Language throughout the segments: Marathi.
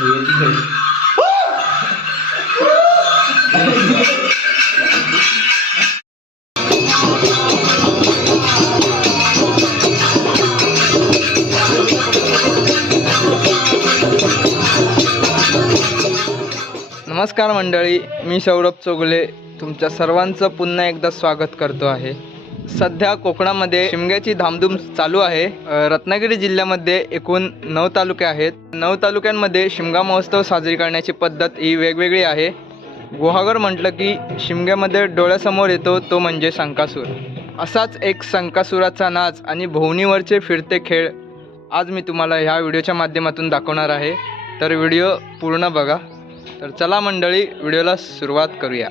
नमस्कार मंडळी मी सौरभ चोगले. तुमच्या सर्वांचं पुन्हा एकदा स्वागत करतो आहे. सध्या कोकणामध्ये शिमग्याची धामधूम चालू आहे. रत्नागिरी जिल्ह्यामध्ये एकूण नऊ तालुके आहेत. नऊ तालुक्यांमध्ये शिमगा महोत्सव साजरी करण्याची पद्धत ही वेगवेगळी आहे. गुहागर म्हटलं की शिमग्यामध्ये डोळ्यासमोर येतो तो म्हणजे संकासूर. असाच एक संकासुराचा नाच आणि भोवनीवरचे फिरते खेळ आज मी तुम्हाला ह्या व्हिडिओच्या माध्यमातून दाखवणार आहे. तर व्हिडिओ पूर्ण बघा. तर चला मंडळी व्हिडिओला सुरुवात करूया.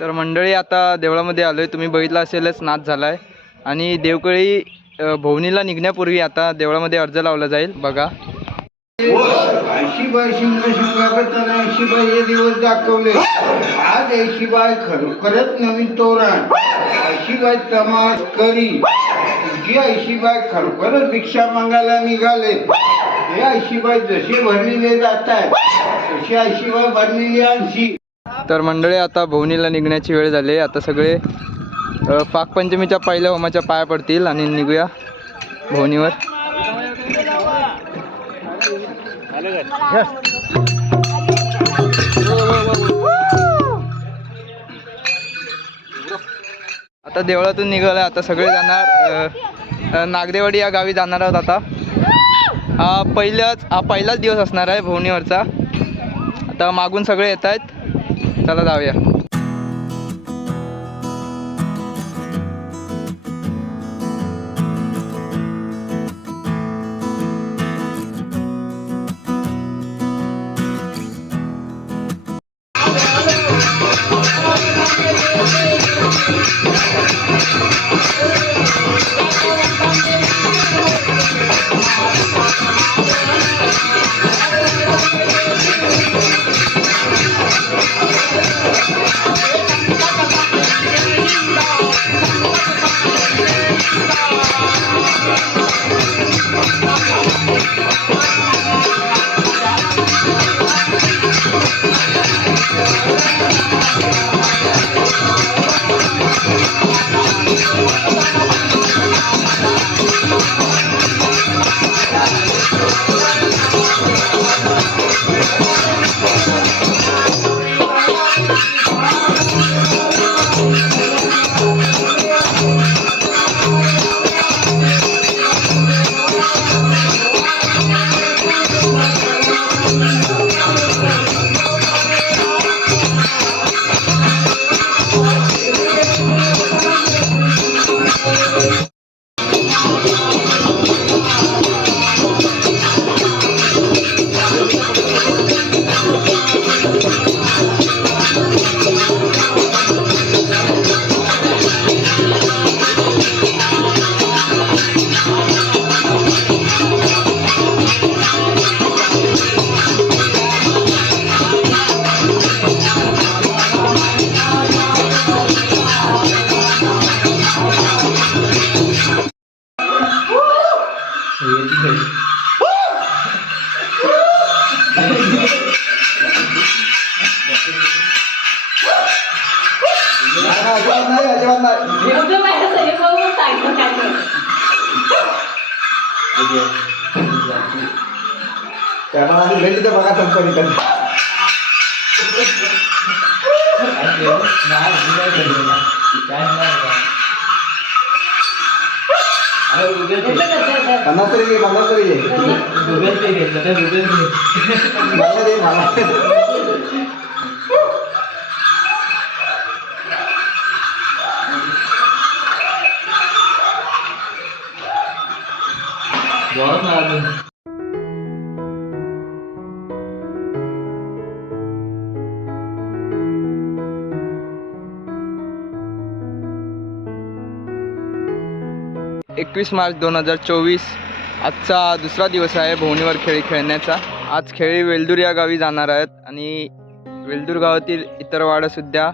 तर मंडळी आता देवळामध्ये आलो आहे तुम्ही बघितलं असेलच नाच झालाय. आणि देवकळी अ, भोवनीला निघण्यापूर्वी आता देवळामध्ये अर्ज लावला जाईल. बघा. ऐशीबाई शिंग ऐशीबाई हे दिवस दाखवले. आज ऐशीबाई खरोखरच नवीन तोरण. ऐशीबाई तमाश करी. जी ऐशीबाई खरोखरच भिक्षा मागायला निघाले हे ऐशीबाई जसे भरलेले जात आहेत तशी ऐशीबाई भरलेली आणशी. तर मंडळी आता भवनीला निघण्याची वेळ झाली आहे. आता सगळे पाकपंचमीच्या पहिल्या होमाच्या पाया पडतील आणि निघूया भवनीवर. आता देवळातून निघालं आता सगळे जाणार नागदेवाडी या गावी जाणार आहोत आता. हा हा पहिलाच दिवस असणार आहे भोवनीवरचा. आता मागून सगळे येत आहेत चला जाऊया. एवढं बाहेर सगळे बघून सांगतो काय ते. येतं का nada. एकवीस मार्च दोन हजार चोवीस. आजचा दुसरा दिवस आहे भोवणीवर खेळी खेळण्याचा. आज खेळी वेल्दूर या गावी जाणार आहेत आणि वेल्दूर गावातील इतर वाड्यासुद्धा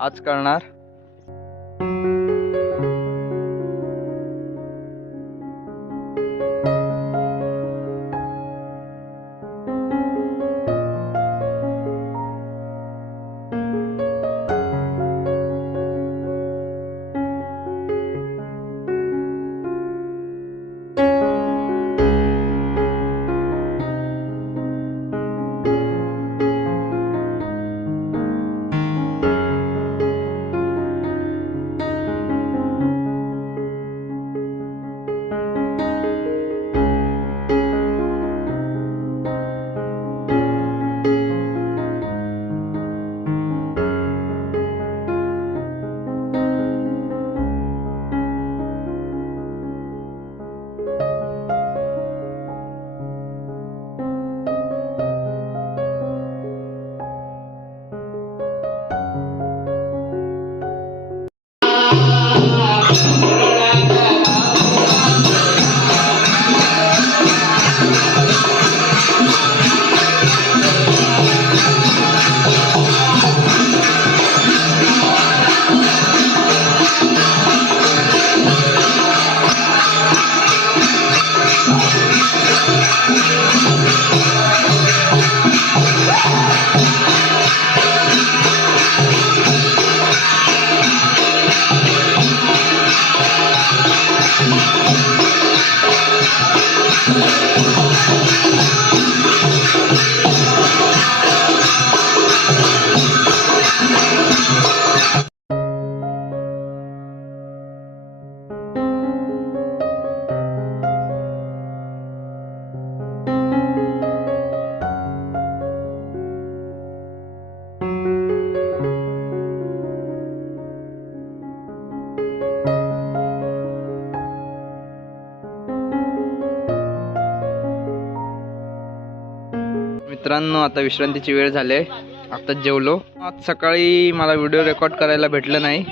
आज करणार. मित्रांनो आता विश्रांतीची वेळ झाली आहे. आता जेवलो. आज सकाळी मला व्हिडिओ रेकॉर्ड करायला भेटलं नाही.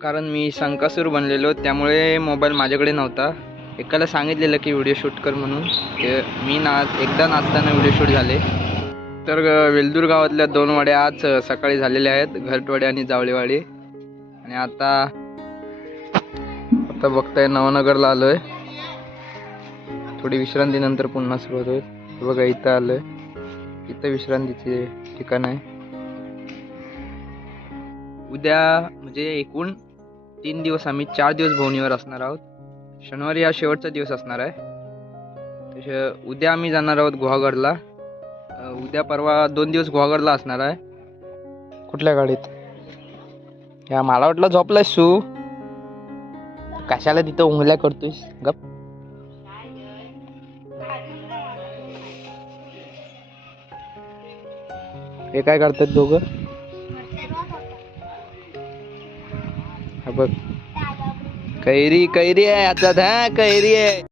कारण मी संकासूर बनलेलो त्यामुळे मोबाईल माझ्याकडे नव्हता. एकाला सांगितलेलं की व्हिडिओ शूट कर म्हणून. ते मी ना एकदा नाचताना व्हिडिओ शूट झाले. तर वेलदूर गावातल्या दोन वाड्या आज सकाळी झालेल्या आहेत. घरटवाडी आणि जावळेवाडी. आणि आता आता बघताय नवनगरला आलोय. थोडी विश्रांतीनंतर पुन्हा सुरुवात होईल बघा इथं आलोय. इथं विश्रांतीचे ठिकाण आहे. उद्या म्हणजे एकूण तीन दिवस आम्ही चार दिवस भोवणीवर असणार आहोत. शनिवारी हा शेवटचा दिवस असणार आहे. तसे उद्या आम्ही जाणार आहोत गुहागडला उद्या परवा दोन दिवस गुहागडला असणार आहे. कुठल्या गाडीत? या मला वाटलं झोपलायस तू. कशाला तिथं उंगल्या करतोयस? गप. हे काय करतात दोघं? बघ. कैरी कैरी आहे आता हा कैरी आहे.